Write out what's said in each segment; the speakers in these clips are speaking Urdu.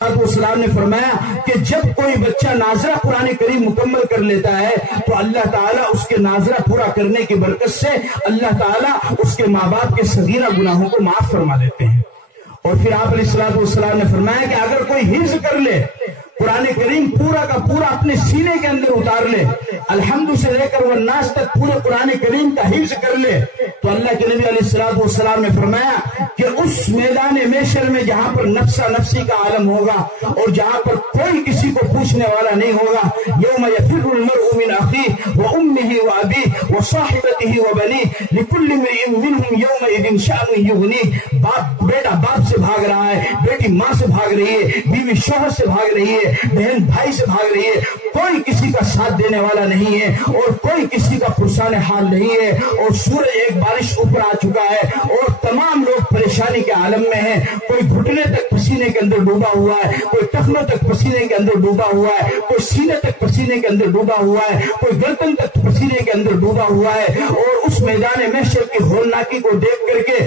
والسلام نے فرمایا کہ جب کوئی بچہ ناظرہ قرآن کریم مکمل کر لیتا ہے تو اللہ تعالیٰ اس کے ناظرہ پورا کرنے کی برکت سے اللہ تعالیٰ اس کے ماں باپ کے صغیرہ گناہوں کو معاف فرما دیتے ہیں۔ اور پھر آپ علیہ الصلوۃ والسلام نے فرمایا کہ اگر کوئی حفظ کر لے قرآن کریم پورا کا پورا اپنے سینے کے اندر اتار لے، الحمد سے لے کر والناس تک پورے قرآن کریم کا حفظ کر لے، تو اللہ کے نبی علیہ الصلوۃ والسلام نے فرمایا کہ اس میدان محشر میں جہاں پر نفسا نفسی کا عالم ہوگا اور جہاں پر کوئی کسی کو پوچھنے والا نہیں ہوگا، یوم یفر المرء من اخیہ وامہ وابیہ وصاحبتہ وبنیہ لکل امرئ منہم یومئذ شأن یغنیہ۔ باپ بیٹا باپ سے بھاگ رہا ہے، بیٹی ماں سے بھاگ رہی ہے، بیوی شوہر سے بھاگ رہی ہے، بہن بھائی سے بھاگ رہی ہے، کوئی کسی کا ساتھ دینے والا نہیں ہے اور کوئی کسی کا پرسان حال نہیں ہے، اور سورج ایک بارش اوپر آ چکا ہے اور تمام لوگ پریشانی کے عالم میں ہیں، کوئی گھٹنے تک پسینے کے اندر ڈوبا ہوا ہے، کوئی ٹخنوں تک پسینے کے اندر ڈوبا ہوا ہے، کوئی سینے تک پسینے کے اندر ڈوبا ہوا ہے، کوئی گردن تک پسینے کے اندر ڈوبا ہوا ہے، اور اس میدان محشر کی ہولناکی کو دیکھ کر کے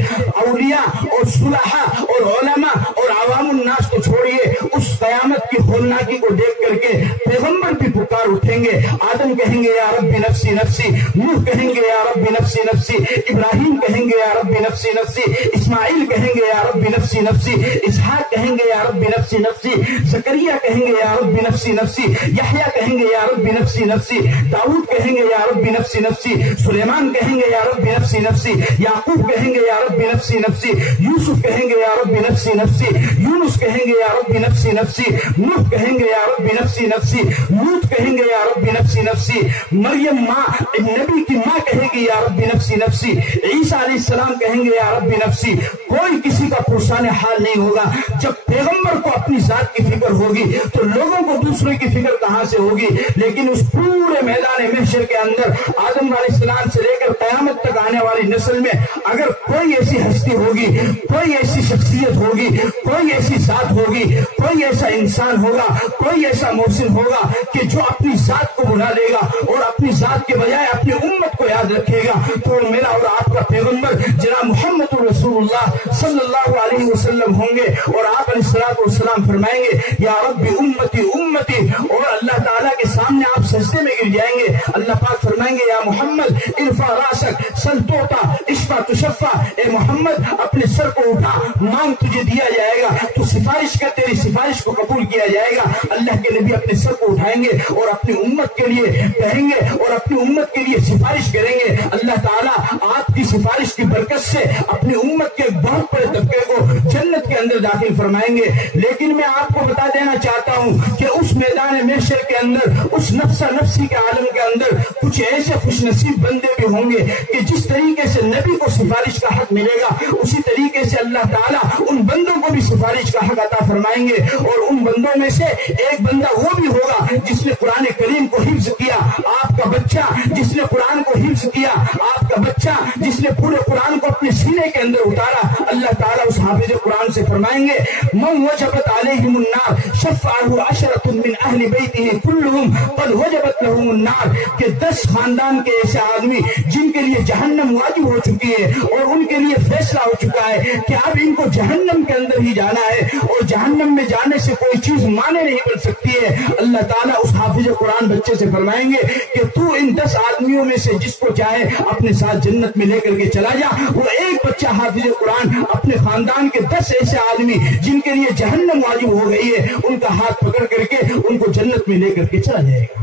اولیاء اور صلحاء اور علماء اور عوام الناس کو چھوڑیے، اس قیامت کی ہولناکی کو دیکھ کر کے پیغمبر بھی پکار اٹھیں گے۔ آدم کہیں گے یا رب نفسی نفسی، نوح کہیں گے یا رب نفسی نفسی، ابراہیم کہیں گے یا رب نفسی نفسی، اسماعیل کہیں گے یا رب نفسی نفسی، اسحاق کہیں گے یا رب نفسی نفسی، زکریا کہیں گے یا رب نفسی نفسی، یحییٰ کہیں گے یا رب نفسی نفسی، داؤد کہیں گے یا رب نفسی نفسی، سلیمان کہیں گے یا رب نفسی نفسی، یعقوب کہیں گے یا رب نفسی نفسی، یوسف کہیں گے یا رب نفسی نفسی، یونس کہیں گے یا رب نفسی نفسی، نوح کہیں گے یا رب نفسی نفسی، لوط کہیں گے یا رب نفسی نفسی، مریم ماں نبی کی ماں کہے گی یا رب نفسی نفسی، عیسیٰ علیہ السلام کہیں گے یا رب نفسی، کوئی کسی کا پرسان حال نہیں ہوگا۔ جب پیغمبر کو اپنی ذات کی فکر ہوگی تو لوگوں کو دوسرے کی فکر کہاں سے ہوگی؟ لیکن اس پورے میدان محشر کے اندر آدم علیہ السلام سے لے کر قیامت تک آنے والی نسل میں اگر کوئی ایسی ہستی ہوگی، کوئی ایسی شخصیت ہوگی، کوئی ایسی ذات ہوگی، کوئی ایسا انسان ہوگا، کوئی ایسا محسن ہوگا کہ جو اپنی ذات کو بھلا لے گا اور اپنی ذات کے بجائے اپنی امت کو یاد رکھے گا، تو میرا اور آپ کا پیغمبر جناب محمد رسول اللہ صلی اللہ علیہ وسلم ہوں گے، اور آپ علیہ الصلوۃ والسلام فرمائیں گے یا رب امتی امتی، اور اللہ تعالیٰ کے سامنے آپ سجدے میں گر جائیں گے۔ اللہ پاک فرمائیں گے یا محمد ارفع راسک سل توتا اشفع تشفع، اے محمد اپنے سر کو اٹھا، مانگ تجھے دیا جائے گا، تو سفارش کر تیری سفارش کو قبول کیا جائے گا۔ اللہ کے نبی اپنے سر کو اٹھائیں گے اور اپنی امت کے لیے کہیں گے اور اپنی امت کے لیے سفارش کریں گے۔ اللہ تعالیٰ آپ کی سفارش کی برکت سے اپنی امت کے بہت بڑے طبقے کو جنت کے اندر داخل فرمائیں گے۔ لیکن میں آپ کو بتا دینا چاہتا ہوں کہ اس میدان محشر کے اندر، اس نفسا نفسی کے عالم کے اندر کچھ ایسے خوش نصیب بندے بھی ہوں گے کہ جس طریقے سے نبی کو سفارش کا حق ملے گا، اسی طریقے سے اللہ تعالیٰ ان بندوں کو بھی سفارش کا حق عطا فرمائیں گے۔ اور ان بندوں میں سے ایک بندہ وہ بھی ہوگا جس نے قرآن کریم کو حفظ کیا، آپ کا بچہ جس نے قرآن کو حفظ کیا، آپ کا بچہ جس نے پورے قرآن کو اپنے سینے کے اندر اتارا، اللہ تعالیٰ اس حافظ قرآن سے فرمائیں گے من وجبت علیہم النار شفعہ عشرۃ من اہل بیتہ کلہم قد وجبت لہم النار، کہ 10 خاندان کے ایسے آدمی جن کے لیے جہنم واجب ہو چکی ہے اور ان کے لیے فیصلہ ہو چکا ہے کہ اب ان کو جہنم کے اندر ہی جانا ہے، اور جہنم میں جانے سے کوئی چیز مانے نہیں بن سکتی ہے، اللہ تعالیٰ اس حافظ قرآن بچے سے فرمائیں گے کہ تو ان 10 آدمیوں میں سے جس کو چاہے اپنے ساتھ جنت میں لے کر کے چلا جا۔ وہ ایک بچہ حافظ قرآن اپنے خاندان کے 10 ایسے آدمی جن کے لیے جہنم واجب ہو گئی ہے، ان کا ہاتھ پکڑ کر کے ان کو جنت میں لے کر کے چلا جائے گا۔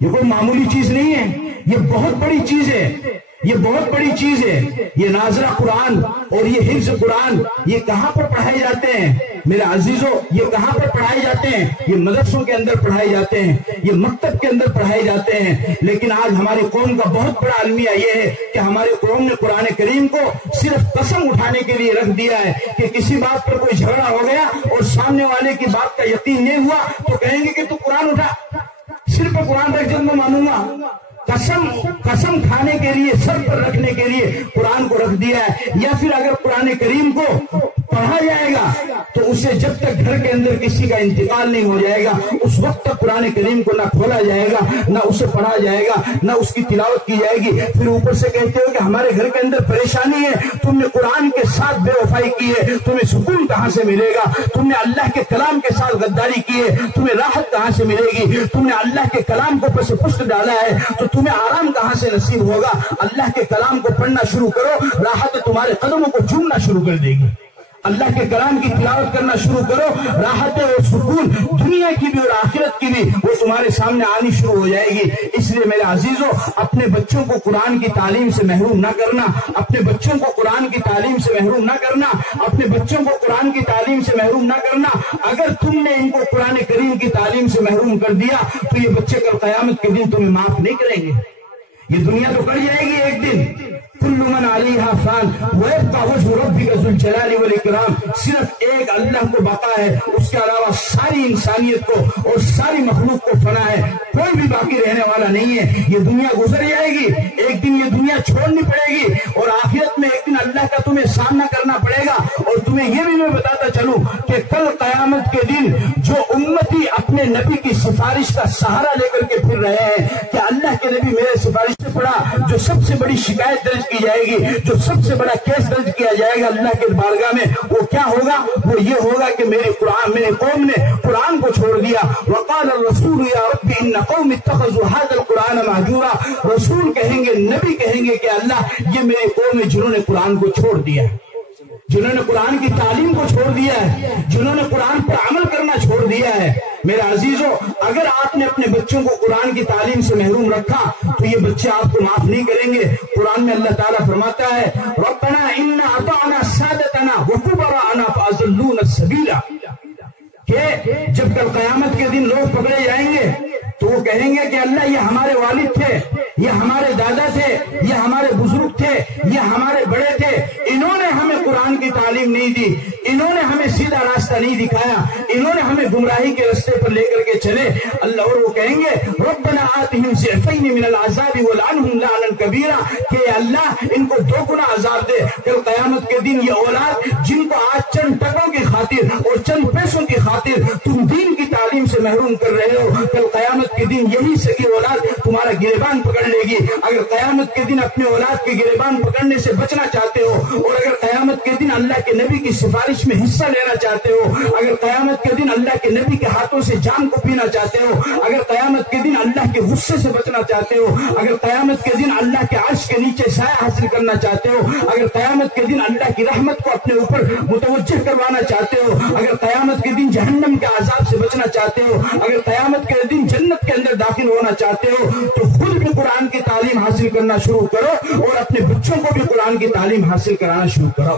یہ کوئی معمولی چیز نہیں ہے، یہ بہت بڑی چیز ہے، یہ بہت بڑی چیز ہے۔ یہ ناظرہ قرآن اور یہ حفظ قرآن یہ کہاں پر پڑھائے جاتے ہیں میرے عزیزوں؟ یہ کہاں پر پڑھائے جاتے ہیں؟ یہ مدرسوں کے اندر پڑھائے جاتے ہیں، یہ مکتب کے اندر پڑھائے جاتے ہیں۔ لیکن آج ہماری قوم کا بہت بڑا المیہ یہ ہے کہ ہماری قوم نے قرآن کریم کو صرف قسم اٹھانے کے لیے رکھ دیا ہے کہ کسی بات پر کوئی جھگڑا ہو گیا اور سامنے والے کی بات کا یقین نہیں ہوا تو کہیں گے کہ تو قرآن اٹھا، صرف قرآن رکھ جب میں مانوں گا۔ قسم کھانے کے لیے، سر پر رکھنے کے لیے قرآن کو رکھ دیا ہے۔ یا پھر اگر قرآن کریم کو پڑھا جائے گا تو اسے جب تک گھر کے اندر کسی کا انتقال نہیں ہو جائے گا اس وقت تک قرآن کریم کو نہ کھولا جائے گا، نہ اسے پڑھا جائے گا، نہ اس کی تلاوت کی جائے گی۔ پھر اوپر سے کہتے ہو کہ ہمارے گھر کے اندر پریشانی ہے، تم نے قرآن کے ساتھ بے وفائی کی ہے، تمہیں سکون کہاں سے ملے گا؟ تم نے اللہ کے کلام کے ساتھ غداری کی ہے، تمہیں راحت کہاں سے ملے گی؟ تم نے اللہ کے کلام کو پس پشت ڈالا ہے تو تمہیں آرام کہاں سے نصیب ہوگا؟ اللہ کے کلام کو پڑھنا شروع کرو، راحت تمہارے قدموں کو چومنا شروع کر دے گی۔ اللہ کے کلام کی تلاوت کرنا شروع کرو، راحت اور سکون دنیا کی بھی اور آخرت کی بھی وہ تمہارے سامنے آنی شروع ہو جائے گی۔ اس لیے میرے عزیزوں، اپنے بچوں کو قرآن کی تعلیم سے محروم نہ کرنا، اپنے بچوں کو قرآن کی تعلیم سے محروم نہ کرنا، اپنے بچوں کو قرآن کی تعلیم سے محروم نہ کرنا۔ اگر تم نے ان کو قرآن کریم کی تعلیم سے محروم کر دیا تو یہ بچے کل قیامت کے دن تمہیں معاف نہیں کریں گے۔ یہ دنیا تو کٹ جائے گی ایک دن، کل من علیہا فان ویبقى وجہ ربک ذو الجلال والاکرام، صرف ایک اللہ کو بقا ہے، اس کے علاوہ ساری انسانیت کو اور ساری مخلوق کو فنا ہے، کوئی بھی باقی رہنے والا نہیں ہے۔ یہ دنیا گزر جائے گی، ایک دن یہ دنیا چھوڑنی پڑے گی اور آخرت میں ایک دن اللہ کا تمہیں سامنا کرنا پڑے گا۔ اور تمہیں یہ بھی میں بتاتا چلوں کہ کل قیامت کے دن جو امتی اپنے نبی کی سفارش کا سہارا لے کر کے پھر رہے ہیں کہ اللہ کے نبی میرے سفارش سے پڑھا، جو سب سے بڑی شکایت درج کی جائے گی، جو سب سے بڑا کیس درج کیا جائے گا اللہ کے بارگاہ میں، وہ کیا ہوگا؟ وہ یہ ہوگا کہ میرے قوم نے قرآن کو چھوڑ دیا۔ وقال الرسول یا رب ان قوم اتخذوا هذا القرآن مهجورا، رسول کہیں گے، نبی کہیں گے کہ اللہ یہ میرے قوم ہے جنہوں نے قرآن کو چھوڑ دیا ہے، جنہوں نے قرآن کی تعلیم کو چھوڑ دیا ہے، جنہوں نے قرآن پر عمل کرنا چھوڑ دیا ہے۔ میرے عزیزوں، اگر آپ نے اپنے بچوں کو قرآن کی تعلیم سے محروم رکھا تو یہ بچے آپ کو معاف نہیں کریں گے۔ قرآن میں اللہ تعالیٰ فرماتا ہے ربنا انا اطعنا سادتنا وکبراءنا فاضلونا السبیل، کہ جب کل قیامت کے دن لوگ پکڑے جائیں گے تو وہ کہیں گے کہ اللہ یہ ہمارے والد تھے، یہ ہمارے دادا تھے، یہ ہمارے بزرگ تھے، یہ ہمارے بڑے تھے، انہوں نے ہمیں قرآن کی تعلیم نہیں دی، انہوں نے ہمیں سیدھا راستہ نہیں دکھایا، انہوں نے ہمیں گمراہی کے راستے پر لے کر کے چلے۔ اللہ اور وہ کہیں گے ربنا آتهم ضعفین من العذاب والعنهم لعنا کبیرا، کہ اللہ ان کو 2 گنا عذاب دے۔ کل قیامت کے دن یہ اولاد جن کو آج چند ٹکوں کی خاطر اور چند پیسوں کی خاطر تم دین کی تعلیم سے محروم کر رہے ہو، کل قیامت کے دن یہی سگی اولاد تمہارا گریبان پکڑ لے گی۔ اگر قیامت کے دن اپنے اولاد کے گریبان پکڑنے سے بچنا چاہتے ہو، اور اگر قیامت کے دن اللہ کے نبی کی سفارش میں حصہ لینا چاہتے ہو، اگر قیامت کے دن اللہ کے نبی کے ہاتھوں سے جام کو پینا چاہتے ہو، اگر قیامت کے دن اللہ کے غصے سے بچنا چاہتے ہو، اگر قیامت کے دن اللہ کے عرش کے نیچے سایہ حاصل کرنا چاہتے ہو، اگر قیامت کے دن اللہ کی رحمت کو اپنے اوپر متوجہ کروانا چاہتے ہو، اگر قیامت کے دن جہنم کے عذاب سے بچنا چاہتے ہو، اگر قیامت کے دن جنت کے اندر داخل ہونا چاہتے ہو، تو خود بھی قرآن کی تعلیم حاصل کرنا شروع کرو اور اپنے بچوں کو بھی قرآن کی تعلیم حاصل کرانا شروع کرو۔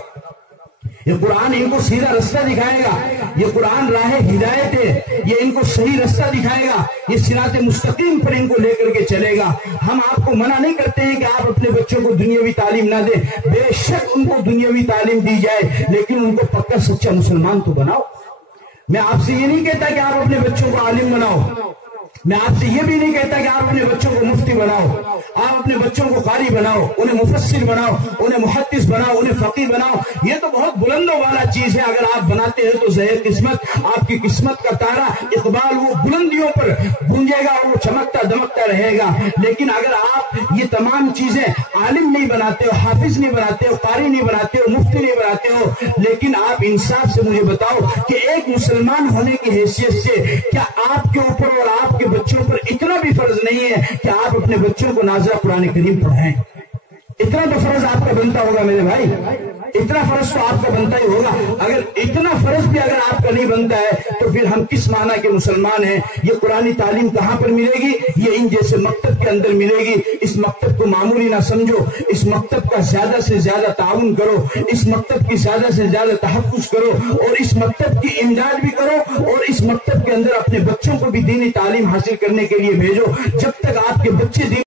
یہ قرآن ان کو سیدھا رستہ دکھائے گا، یہ قرآن راہ ہدایت ہے، یہ ان کو صحیح رستہ دکھائے گا، یہ صراط مستقیم پر ان کو لے کر کے چلے گا۔ ہم آپ کو منع نہیں کرتے ہیں کہ آپ اپنے بچوں کو دنیاوی تعلیم نہ دیں، بے شک ان کو دنیاوی تعلیم دی جائے، لیکن ان کو پکا سچا مسلمان تو بناؤ۔ میں آپ سے یہ نہیں کہتا کہ آپ اپنے بچوں کو عالم بناؤ، میں آپ سے یہ بھی نہیں کہتا کہ آپ اپنے بچوں کو مفتی بناؤ، آپ اپنے بچوں کو قاری بناؤ، انہیں مفسر بناؤ، انہیں محدث بناؤ، انہیں فقیہ بناؤ، یہ تو بہت بلندوں والا چیز ہے۔ اگر آپ بناتے ہیں تو زہر قسمت، آپ کی قسمت کا تارا اقبال وہ بلندیوں پر گونجے گا اور وہ چمکتا دمکتا رہے گا۔ لیکن اگر آپ یہ تمام چیزیں عالم نہیں بناتے ہو، حافظ نہیں بناتے ہو، قاری نہیں بناتے ہو، مفتی نہیں بناتے ہو، لیکن آپ انصاف سے مجھے بتاؤ کہ ایک مسلمان ہونے کی حیثیت سے کیا آپ کے اوپر اور آپ کے بچوں پر اتنا بھی فرض نہیں ہے کہ آپ اپنے بچوں کو نازلہ قرآن کریم پڑھائیں؟ اتنا تو فرض آپ کا بنتا ہوگا میرے بھائی، اتنا فرض تو آپ کا بنتا ہی ہوگا۔ اگر اتنا فرض بھی اگر آپ کا نہیں بنتا ہے تو پھر ہم کس معنی کے مسلمان ہیں؟ یہ قرآنی تعلیم کہاں پر ملے گی؟ یہ ان جیسے مکتب کے اندر ملے گی۔ اس مکتب کو معمولی نہ سمجھو، اس مکتب کا زیادہ سے زیادہ تعاون کرو، اس مکتب کی زیادہ سے زیادہ تحفظ کرو اور اس مکتب کی امداد بھی کرو اور اس مکتب کے اندر اپنے بچوں کو بھی دینی تعلیم حاصل کرنے کے لیے بھیجو۔ جب تک آپ کے بچے